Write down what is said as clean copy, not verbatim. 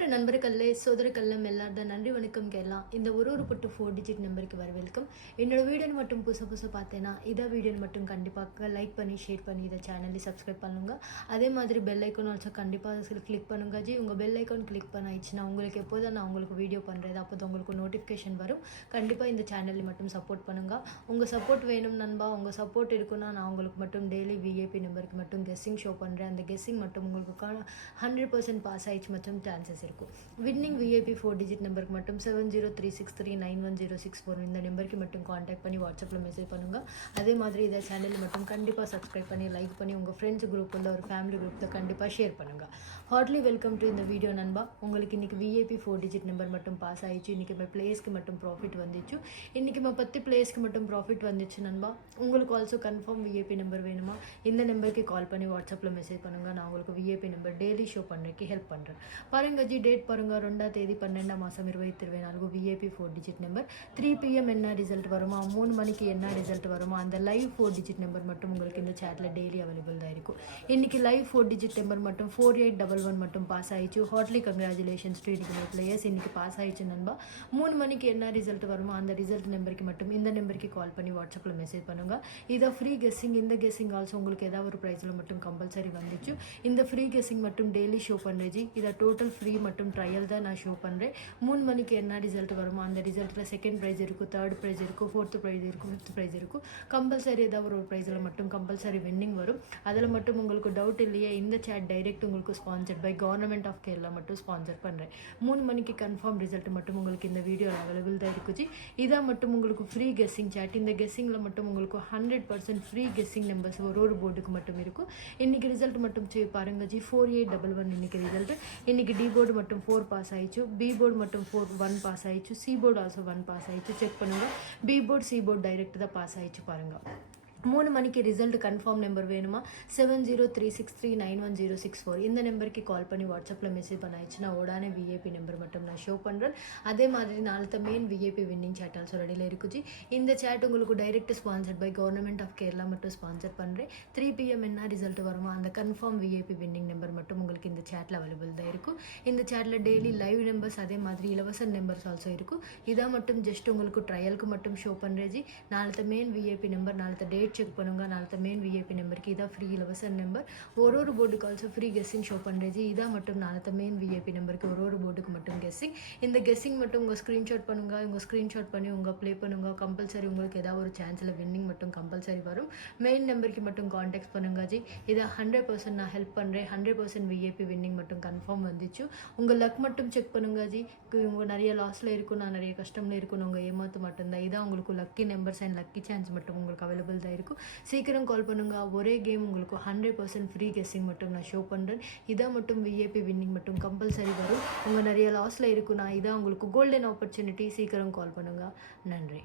என்னோட நண்பர்களே சோதரக்கல்லம் எல்லாரும் நன்றி வணக்கம் கேட்கலாம். இந்த ஒரு பட்டு 4 டிஜிட் நம்பருக்கு வரவேற்கும். என்னோட வீடியோ மட்டும் புதுசு பார்த்தேன்னா இதை வீடியோ மட்டும் கண்டிப்பாக லைக் பண்ணி ஷேர் பண்ணி இதை சேனலை சப்ஸ்கிரைப் பண்ணுங்க. அதே மாதிரி பெல் ஐக்கான் ஆல்சோ கண்டிப்பாக கிளிக் பண்ணுங்க. உங்கள் பெல் ஐக்கான் கிளிக் பண்ணாயிடுச்சுன்னா உங்களுக்கு எப்போதான் நான் உங்களுக்கு வீடியோ பண்ணுறது அப்போ உங்களுக்கு நோட்டிஃபிகேஷன் வரும். கண்டிப்பாக இந்த சேனலை மட்டும் சப்போர்ட் பண்ணுங்க. உங்கள் சப்போர்ட் வேணும் நண்பா. உங்கள் சப்போர்ட் இருக்குன்னா நான் உங்களுக்கு மட்டும் டெய்லி விஏபி நம்பருக்கு மட்டும் கெஸ்ஸிங் ஷோ பண்ணுறேன். அந்த கெஸ்ஸிங் மட்டும் உங்களுக்கு 100% பாஸ் ஆயிடுச்சு மற்றும் சான்சஸ் இருக்கும். வின்னிங் விஏபி 4 டிஜிட் நம்பருக்கு மட்டும் 7036391064 இந்த நம்பருக்கு மட்டும் காண்டாக்ட் பண்ணி வாட்ஸ்அப்பில் மெசேஜ் பண்ணுங்கள். அதே மாதிரி இதை சேனலில் மட்டும் கண்டிப்பாக சப்ஸ்கிரைப் பண்ணி லைக் பண்ணி உங்கள் ஃப்ரெண்ட்ஸ் குரூப்பில் ஒரு ஃபேமிலி குரூப்பில் கண்டிப்பாக ஷேர் பண்ணுங்கள். ஹார்ட்லி வெல்கம் டு இந்த வீடியோ நண்பா. உங்களுக்கு இன்றைக்கி விஏபி 4 டிஜிட் நம்பர் மட்டும் பாஸ் ஆயிடுச்சு. இன்றைக்கி பிளேஸ்க்கு மட்டும் ப்ராஃபிட் வந்துச்சு. இன்றைக்கி 10 பிளேஸ்க்கு மட்டும் ப்ராஃபிட் வந்துச்சு நண்பா. உங்களுக்கு ஆல்சோ கன்ஃபார்ம் விஏபி நம்பர் வேணுமா? இந்த நம்பருக்கு கால் பண்ணி வாட்ஸ்அப்பில் மெசேஜ் பண்ணுங்கள். நான் உங்களுக்கு விஏபி நம்பர் டெய்லி ஷோ பண்ணுறதுக்கு ஹெல்ப் பண்ணுறேன். பாருங்க ஜி, டேட் பாருங்க. 2ஆம் தேதி 12ஆம் மாதம் 2024 விஏபி 4 டிஜிட் நம்பர் 3 PM என்ன ரிசல்ட் வருமா, 3 மணிக்கு என்ன ரிசல்ட் வருமா, அந்த லைவ் 4 டிஜிட் நம்பர் மட்டும் உங்களுக்கு இந்த சேட்டில் டெய்லி அவைலபிள் தான் இருக்கும். இன்றைக்கி லைவ் 4 டிஜிட் நம்பர் மட்டும் 4811 மட்டும் பாஸ் ஆயிடுச்சு. ஹார்ட்லி கங்க்ராச்சுலேஷன்ஸ் டு இன்றைக்கி பிளேயர்ஸ். இன்றைக்கி பாஸ் ஆயிடுச்சு நண்பா. 3 மணிக்கு என்ன ரிசல்ட் வருமோ அந்த ரிசல்ட் நம்பருக்கு மட்டும் இந்த நம்பருக்கு கால் பண்ணி வாட்ஸ்அப்பில் மெசேஜ் பண்ணுங்கள். இதை ஃப்ரீ கெஸ்ஸிங். இந்த கெஸ்ஸிங் ஆல்சோ உங்களுக்கு ஏதாவது ஒரு ப்ரைஸில் மட்டும் கம்பல்சரி வந்துச்சு. இந்த ஃப்ரீ கெஸ்ஸிங் மட்டும் டெய்லி ஷோ பண்ணுறேன் ஜி. இதை டோட்டல் ஃப்ரீ மற்றும் ட்ரையல் தான் நான் ஷோ பண்ணுறேன். 3 மணிக்கு என்ன ரிசல்ட் வருமோ அந்த ரிசல்ட்டில் செகண்ட் ப்ரைஸ் இருக்கும், தேர்ட் ப்ரைஸ் இருக்கும், ஃபோர்த் ப்ரைஸ் இருக்கும், ஃபிஃப்த் ப்ரைஸ் இருக்கும். கம்பல்சரி ஏதாவது ஒரு ப்ரைஸில் மட்டும் கம்பல்சரி வின்னிங் வரும். அதில் மட்டும் உங்களுக்கு டவுட் இல்லையே, இந்த சேட் டைரெக்ட் உங்களுக்கு sponsored by government of Kerala மட்டும் ஸ்பான்சர் பண்ணுறேன். 3 மணிக்கு கன்ஃபார்ம் ரிசல்ட் மட்டும் உங்களுக்கு இந்த வீடியோ அவைலபிள் தான் இருக்குச்சு. இதாக மட்டும் உங்களுக்கு ஃப்ரீ கெஸ்ஸிங் சேட். இந்த கெஸ்ஸிங்கில் மட்டும் உங்களுக்கு 100% ஃப்ரீ கெஸ்ஸிங் நம்பர்ஸ் ஒரு போர்டுக்கு மட்டும் இருக்கும். இன்றைக்கி ரிசல்ட் மட்டும் பாருங்க ஜி. 4811 இன்றைக்கி ரிசல்ட். இன்றைக்கி டி போர்டு மட்டும் 4 பாஸ் ஆயிடுச்சு. பி போர்டு மட்டும் 1 பாஸ் ஆயிடுச்சு. சி போர்டு ஆல்சோ 1 பாஸ் ஆயிடுச்சு. செக் பண்ணுங்கள். B board C board direct தான் பாஸ் ஆயிடுச்சு பாருங்கள். 3 மணிக்கு ரிசல்ட் கன்ஃபார்ம் நம்பர் வேணுமா? 7036391064 இந்த நம்பருக்கு கால் பண்ணி வாட்ஸ்அப்பில் மெசேஜ் பண்ணாயிடுச்சுன்னா உடனே விஏபி நம்பர் மட்டும் நான் ஷோ பண்ணுறேன். அதே மாதிரி நாளைக்கு main VAP winning seat also ரெடியில் இருக்குச்சு. இந்த சேட் உங்களுக்கு direct sponsored by government of Kerala மட்டும் ஸ்பான்சர் பண்ணுறேன். 3 PM என்ன ரிசல்ட் வருமா அந்த கன்ஃபார்ம் விஏபி வின்னிங் நம்பர் மட்டும் உங்களுக்கு இந்த சேட்டில் அவைலபிள் தான் இருக்கும். இந்த சேட்டில் டெய்லி லைவ் நம்பர்ஸ் அதே மாதிரி இலவச நம்பர்ஸ் ஆல்சோ இருக்கும். இதாக மட்டும் ஜஸ்ட் உங்களுக்கு ட்ரையலுக்கு மட்டும் ஷோ பண்ணுறேன் ஜி. நாளைக்கு மெயின் விஏபி நம்பர் நாளைக்கு டேட் செக் பண்ணுங்க. நாளைக்கு மெயின் விஏபி நம்பருக்கு இதான் ஃப்ரீ இலவச நம்பர். ஒரு போர்டுக்கு ஆல்சோ ஃப்ரீ கெஸ்ஸிங் ஷோ பண்ணுறது. இதான் மட்டும் நாளைக்கு மெயின் விஏபி நம்பருக்கு ஒரு போர்டுக்கு மட்டும் கெஸ்ஸிங். இந்த கெஸ்ஸிங் மட்டும் உங்கள் ஸ்க்ரீன்ஷாட் பண்ணுங்கள். உங்கள் ஸ்க்ரீன்ஷாட் பண்ணி உங்கள் ப்ளே பண்ணுங்கள். கம்பல்சரி உங்களுக்கு ஏதாவது ஒரு சான்ஸில் வின்னிங் மட்டும் கம்பல்சரி வரும். மெயின் நம்பருக்கு மட்டும் காண்டாக்ட் பண்ணுங்க ஜி. இதை 100% நான் ஹெல்ப் பண்ணுறேன். 100% விஏபி வின்னிங் மட்டும் கன்ஃபார்ம் வந்துச்சு. உங்கள் லக் மட்டும் செக் பண்ணுங்க ஜி. உங்கள் நிறைய லாஸில் இருக்கும், நான் நிறைய கஷ்டமில் இருக்கணும், உங்கள் ஏமாற்று மட்டும்தான். இதான் உங்களுக்கு lucky numbers and lucky chance மட்டும் உங்களுக்கு அவைலபிள் தான் இருக்கும். சீக்கிரம் கால் பண்ணுங்க. ஒரே கேம் உங்களுக்கு 100% ஃப்ரீ கெஸ்ஸிங் மட்டும் நான் ஷோ பண்ணுறேன். இதான் மட்டும் விஏபி வின்னிங் மட்டும் கம்பல்சரி வரும். உங்கள் நிறைய லாஸில் இருக்குன்னா இதான் உங்களுக்கு கோல்டன் ஆப்பர்ச்சுனிட்டி. சீக்கிரம் கால் பண்ணுங்கள். நன்றி.